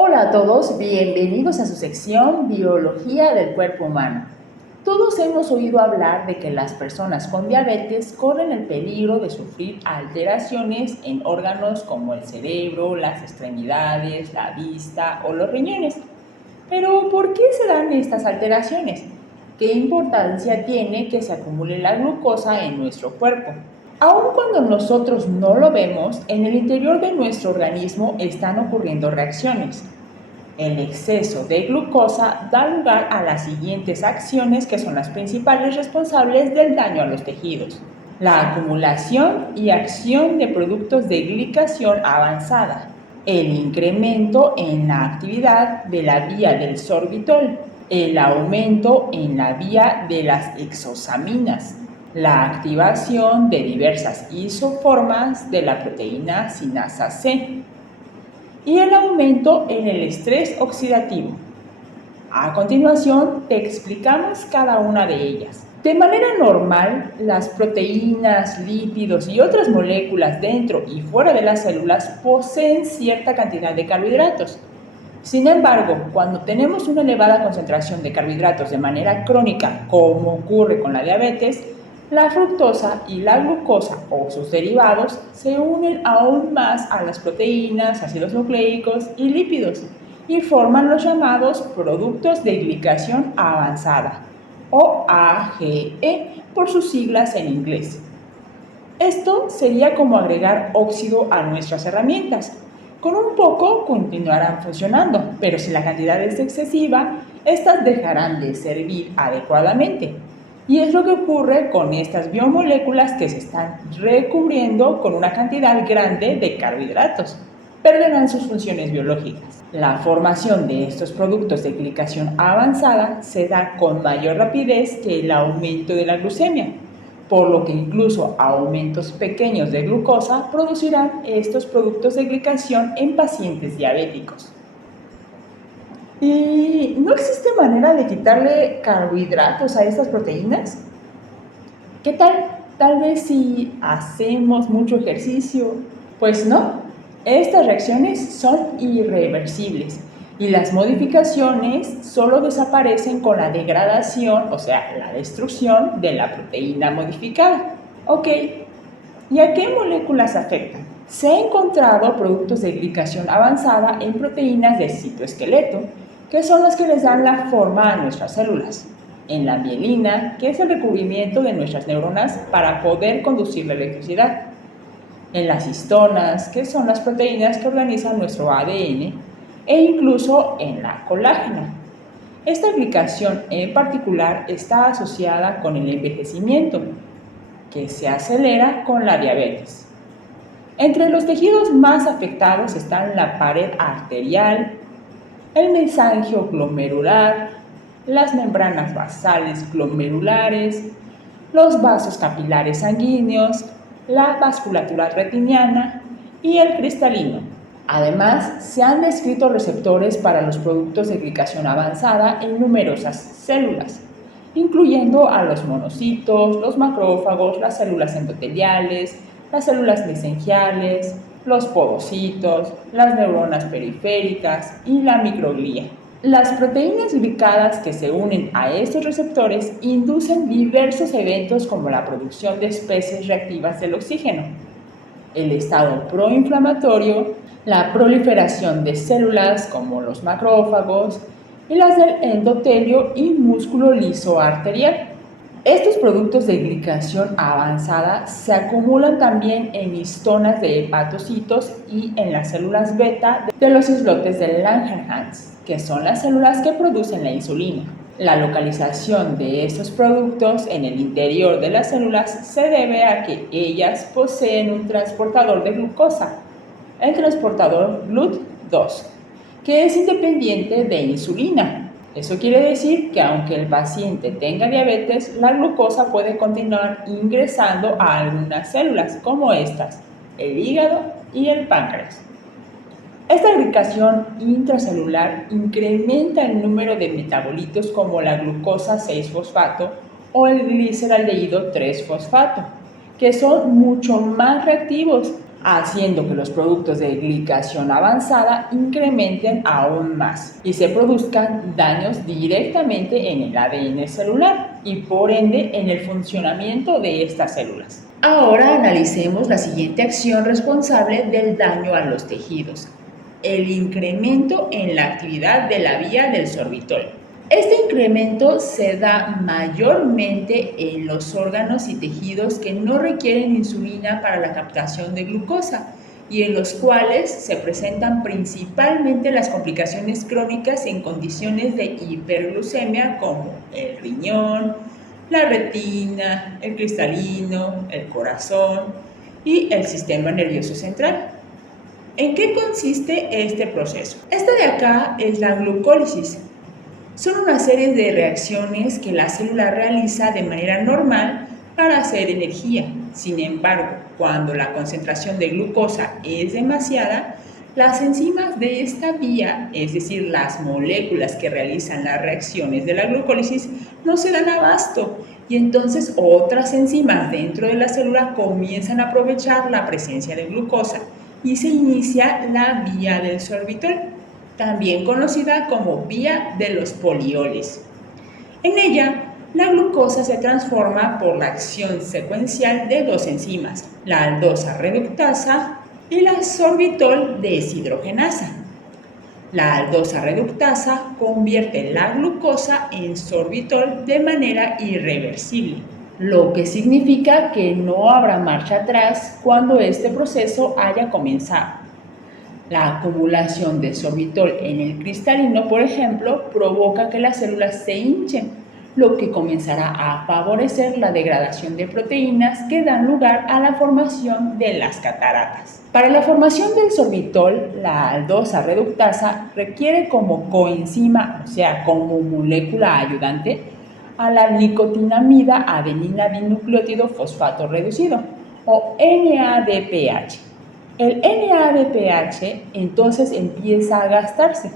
Hola a todos, bienvenidos a su sección Biología del Cuerpo Humano. Todos hemos oído hablar de que las personas con diabetes corren el peligro de sufrir alteraciones en órganos como el cerebro, las extremidades, la vista o los riñones. Pero, ¿por qué se dan estas alteraciones? ¿Qué importancia tiene que se acumule la glucosa en nuestro cuerpo? Aun cuando nosotros no lo vemos, en el interior de nuestro organismo están ocurriendo reacciones. El exceso de glucosa da lugar a las siguientes acciones que son las principales responsables del daño a los tejidos. La acumulación y acción de productos de glicación avanzada, el incremento en la actividad de la vía del sorbitol, el aumento en la vía de las exosaminas, la activación de diversas isoformas de la proteína sinasa C y el aumento en el estrés oxidativo. A continuación, te explicamos cada una de ellas. De manera normal, las proteínas, lípidos y otras moléculas dentro y fuera de las células poseen cierta cantidad de carbohidratos. Sin embargo, cuando tenemos una elevada concentración de carbohidratos de manera crónica, como ocurre con la diabetes, la fructosa y la glucosa o sus derivados se unen aún más a las proteínas, ácidos nucleicos y lípidos y forman los llamados productos de glicación avanzada o AGE por sus siglas en inglés. Esto sería como agregar óxido a nuestras herramientas. Con un poco continuarán funcionando, pero si la cantidad es excesiva, estas dejarán de servir adecuadamente. Y es lo que ocurre con estas biomoléculas que se están recubriendo con una cantidad grande de carbohidratos. Perderán sus funciones biológicas. La formación de estos productos de glicación avanzada se da con mayor rapidez que el aumento de la glucemia, por lo que incluso aumentos pequeños de glucosa producirán estos productos de glicación en pacientes diabéticos. ¿Y no existe manera de quitarle carbohidratos a estas proteínas? ¿Qué tal? Tal vez si hacemos mucho ejercicio. Pues no, estas reacciones son irreversibles y las modificaciones solo desaparecen con la degradación, o sea, la destrucción de la proteína modificada. Ok, ¿y a qué moléculas afectan? Se han encontrado productos de glicación avanzada en proteínas de citoesqueleto, que son las que les dan la forma a nuestras células. En la mielina, que es el recubrimiento de nuestras neuronas para poder conducir la electricidad. En las histonas, que son las proteínas que organizan nuestro ADN, e incluso en la colágena. Esta glicación en particular está asociada con el envejecimiento, que se acelera con la diabetes. Entre los tejidos más afectados están la pared arterial, el mesangio glomerular, las membranas basales glomerulares, los vasos capilares sanguíneos, la vasculatura retiniana y el cristalino. Además, se han descrito receptores para los productos de glicación avanzada en numerosas células, incluyendo a los monocitos, los macrófagos, las células endoteliales, las células mesengiales, los podocitos, las neuronas periféricas y la microglía. Las proteínas glicadas que se unen a estos receptores inducen diversos eventos como la producción de especies reactivas del oxígeno, el estado proinflamatorio, la proliferación de células como los macrófagos y las del endotelio y músculo liso arterial. Estos productos de glicación avanzada se acumulan también en histonas de hepatocitos y en las células beta de los islotes de Langerhans, que son las células que producen la insulina. La localización de estos productos en el interior de las células se debe a que ellas poseen un transportador de glucosa, el transportador GLUT2, que es independiente de insulina. Eso quiere decir que aunque el paciente tenga diabetes, la glucosa puede continuar ingresando a algunas células, como estas, el hígado y el páncreas. Esta glicación intracelular incrementa el número de metabolitos como la glucosa 6-fosfato o el gliceraldehído 3-fosfato, que son mucho más reactivos haciendo que los productos de glicación avanzada incrementen aún más y se produzcan daños directamente en el ADN celular y por ende en el funcionamiento de estas células. Ahora analicemos la siguiente acción responsable del daño a los tejidos: el incremento en la actividad de la vía del sorbitol. Este incremento se da mayormente en los órganos y tejidos que no requieren insulina para la captación de glucosa y en los cuales se presentan principalmente las complicaciones crónicas en condiciones de hiperglucemia como el riñón, la retina, el cristalino, el corazón y el sistema nervioso central. ¿En qué consiste este proceso? Esta de acá es la glucólisis. Son una serie de reacciones que la célula realiza de manera normal para hacer energía. Sin embargo, cuando la concentración de glucosa es demasiada, las enzimas de esta vía, es decir, las moléculas que realizan las reacciones de la glucólisis, no se dan abasto y entonces otras enzimas dentro de la célula comienzan a aprovechar la presencia de glucosa y se inicia la vía del sorbitol, también conocida como vía de los polioles. En ella, la glucosa se transforma por la acción secuencial de dos enzimas, la aldosa reductasa y la sorbitol deshidrogenasa. La aldosa reductasa convierte la glucosa en sorbitol de manera irreversible, lo que significa que no habrá marcha atrás cuando este proceso haya comenzado. La acumulación de sorbitol en el cristalino, por ejemplo, provoca que las células se hinchen, lo que comenzará a favorecer la degradación de proteínas que dan lugar a la formación de las cataratas. Para la formación del sorbitol, la aldosa reductasa requiere como coenzima, o sea, como molécula ayudante, a la nicotinamida adenina dinucleótido fosfato reducido, o NADPH. El NADPH entonces empieza a gastarse,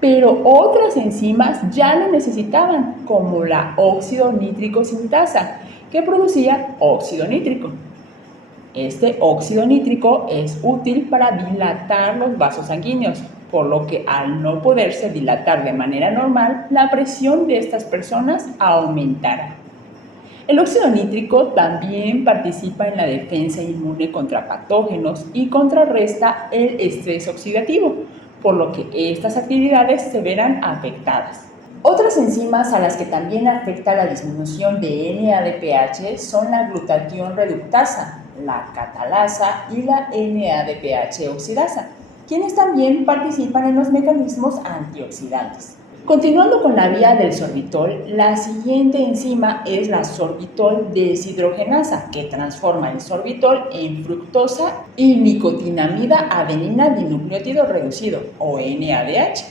pero otras enzimas ya lo necesitaban, como la óxido nítrico sintasa, que producía óxido nítrico. Este óxido nítrico es útil para dilatar los vasos sanguíneos, por lo que al no poderse dilatar de manera normal, la presión de estas personas aumentará. El óxido nítrico también participa en la defensa inmune contra patógenos y contrarresta el estrés oxidativo, por lo que estas actividades se verán afectadas. Otras enzimas a las que también afecta la disminución de NADPH son la glutatión reductasa, la catalasa y la NADPH oxidasa, quienes también participan en los mecanismos antioxidantes. Continuando con la vía del sorbitol, la siguiente enzima es la sorbitol deshidrogenasa, que transforma el sorbitol en fructosa y nicotinamida adenina dinucleótido reducido, o NADH.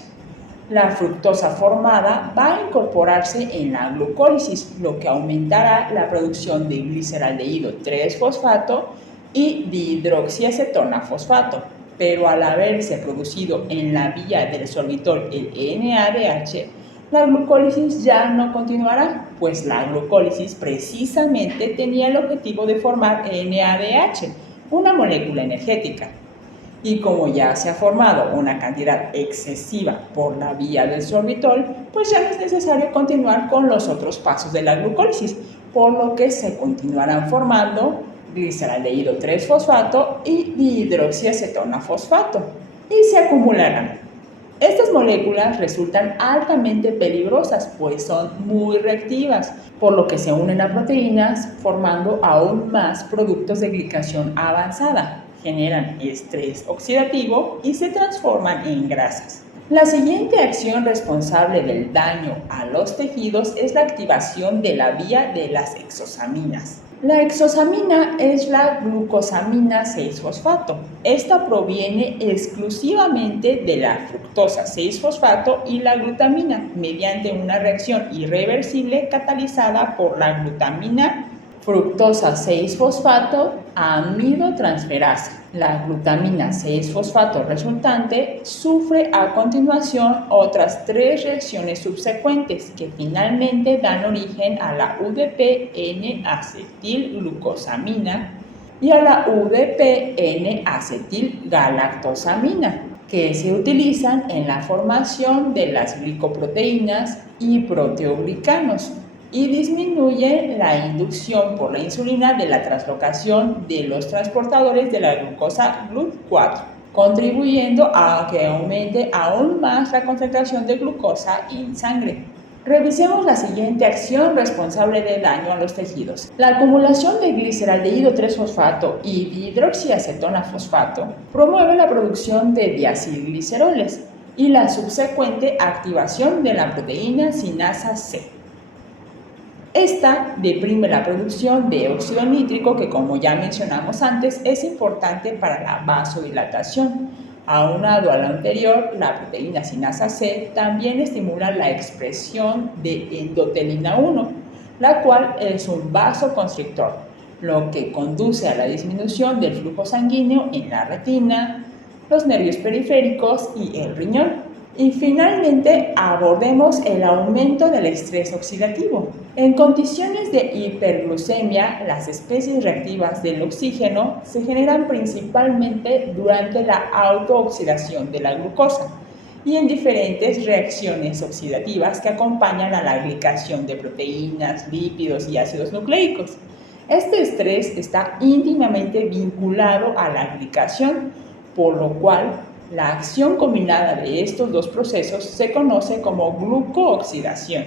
La fructosa formada va a incorporarse en la glucólisis, lo que aumentará la producción de gliceraldehído 3-fosfato y dihidroxiacetona fosfato. Pero al haberse producido en la vía del sorbitol el NADH, la glucólisis ya no continuará, pues la glucólisis precisamente tenía el objetivo de formar NADH, una molécula energética. Y como ya se ha formado una cantidad excesiva por la vía del sorbitol, pues ya no es necesario continuar con los otros pasos de la glucólisis, por lo que se continuarán formando gliceraldehído 3-fosfato y dihidroxiacetona fosfato, y se acumularán. Estas moléculas resultan altamente peligrosas, pues son muy reactivas, por lo que se unen a proteínas formando aún más productos de glicación avanzada, generan estrés oxidativo y se transforman en grasas. La siguiente acción responsable del daño a los tejidos es la activación de la vía de las exosaminas. La exosamina es la glucosamina 6-fosfato. Esta proviene exclusivamente de la fructosa 6-fosfato y la glutamina mediante una reacción irreversible catalizada por la glutamina fructosa 6-fosfato amidotransferasa. La glutamina 6-fosfato resultante sufre a continuación otras 3 reacciones subsecuentes que finalmente dan origen a la UDP-N-acetilglucosamina y a la UDP-N-acetilgalactosamina, que se utilizan en la formación de las glicoproteínas y proteoglicanos y disminuye la inducción por la insulina de la translocación de los transportadores de la glucosa GLUT4, contribuyendo a que aumente aún más la concentración de glucosa en sangre. Revisemos la siguiente acción responsable de daño a los tejidos. La acumulación de gliceraldehído 3-fosfato y dihidroxiacetona fosfato promueve la producción de diacilgliceroles y la subsecuente activación de la proteína sinasa C. Esta deprime la producción de óxido nítrico que, como ya mencionamos antes, es importante para la vasodilatación. Aunado a lo anterior, la proteína sinasa C también estimula la expresión de endotelina 1, la cual es un vasoconstrictor, lo que conduce a la disminución del flujo sanguíneo en la retina, los nervios periféricos y el riñón. Y finalmente abordemos el aumento del estrés oxidativo. En condiciones de hiperglucemia, las especies reactivas del oxígeno se generan principalmente durante la autooxidación de la glucosa y en diferentes reacciones oxidativas que acompañan a la glicación de proteínas, lípidos y ácidos nucleicos. Este estrés está íntimamente vinculado a la glicación, por lo cual la acción combinada de estos dos procesos se conoce como glucooxidación.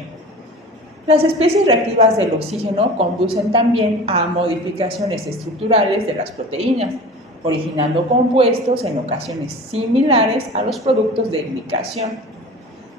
Las especies reactivas del oxígeno conducen también a modificaciones estructurales de las proteínas, originando compuestos en ocasiones similares a los productos de glicación.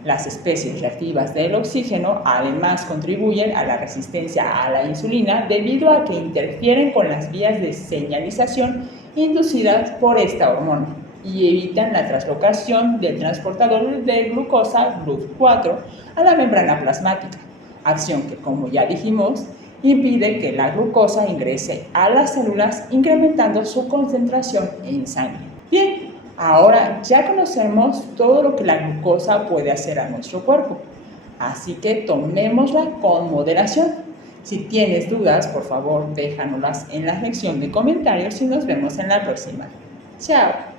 Las especies reactivas del oxígeno además contribuyen a la resistencia a la insulina debido a que interfieren con las vías de señalización inducidas por esta hormona y evitan la translocación del transportador de glucosa GLUT4 a la membrana plasmática, acción que, como ya dijimos, impide que la glucosa ingrese a las células, incrementando su concentración en sangre. Bien, ahora ya conocemos todo lo que la glucosa puede hacer a nuestro cuerpo, así que tomémosla con moderación. Si tienes dudas, por favor, déjanoslas en la sección de comentarios y nos vemos en la próxima. Chao.